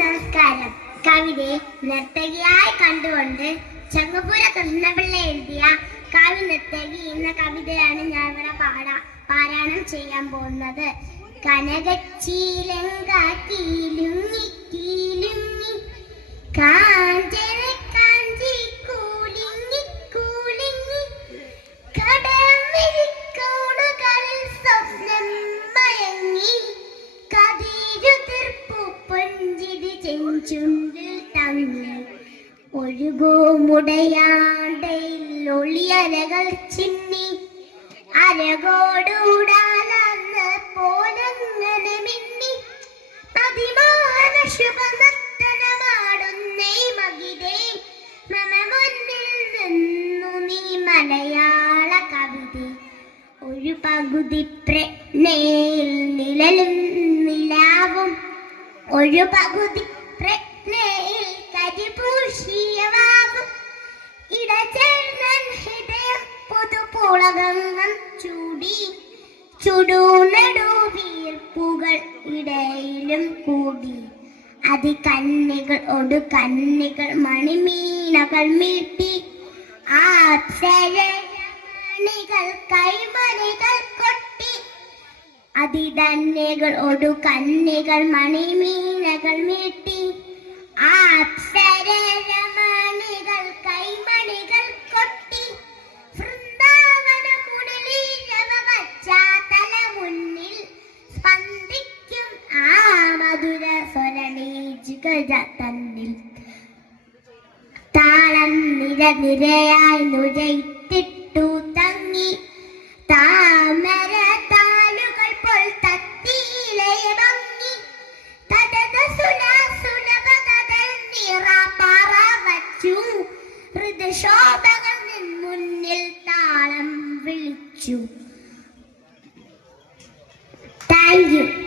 നമസ്കാരം. കവിതയെ നർത്തകിയായി കണ്ടുകൊണ്ട് ചങ്ങപ്പുര കൃഷ്ണപിള്ള എഴുതിയ കവി നർത്തകി എന്ന കവിതയാണ് ഞാൻ ഇവിടെ പാടാ പാരായണം ചെയ്യാൻ പോകുന്നത്. കനകച്ചീലങ്ക കീലുങ്ങി പൊഞ്ചിരി ചെഞ്ചുണ്ടിൽ തങ്ങി. ഒഴുകോമുടയാണ്ടയിൽ ഒളിയരകൾ ചിന്നി. അരകോടൂടാലന്ന് പോലങ്ങനെ മിന്നി. അതിമോഹന ശുഭനർത്തനമാടുന്നേ മകിതേ. മമ മുന്നിൽ നിന്നു നീ മലയാള കവിത. ഒരു പകുതി പ്രജ്ഞയിൽ നിലലും നിലാവും. ഒരു പകുതി ചൂടി. ചുടുനടു വീർപ്പുകൾ ഇടയിലും കൂടി. അതി കണ്ണികൾ ഒടു കണ്ണികൾ മണിമീനകൾ മീട്ടി ആ മണികൾ കൈമണികൾ അതിധന്യകൾ ഒടു കന്നികൾ മണിമീനകൾ മീട്ടി ആ മണികൾ കൈമണികൾ കൊട്ടി. വൃന്ദാവനം പശ്ചാത്തല മുന്നിൽ സ്പന്ദിക്കും ആ മധുര സ്വരണീജുകൾ തന്നിൽ. താളം നിര നിരയായി നുരയിട്ടിട്ടു വിളിച്ചു ഹൃദശോഭകൾ നിൻ മുന്നിൽ താളം വിളിച്ചു. Thank you.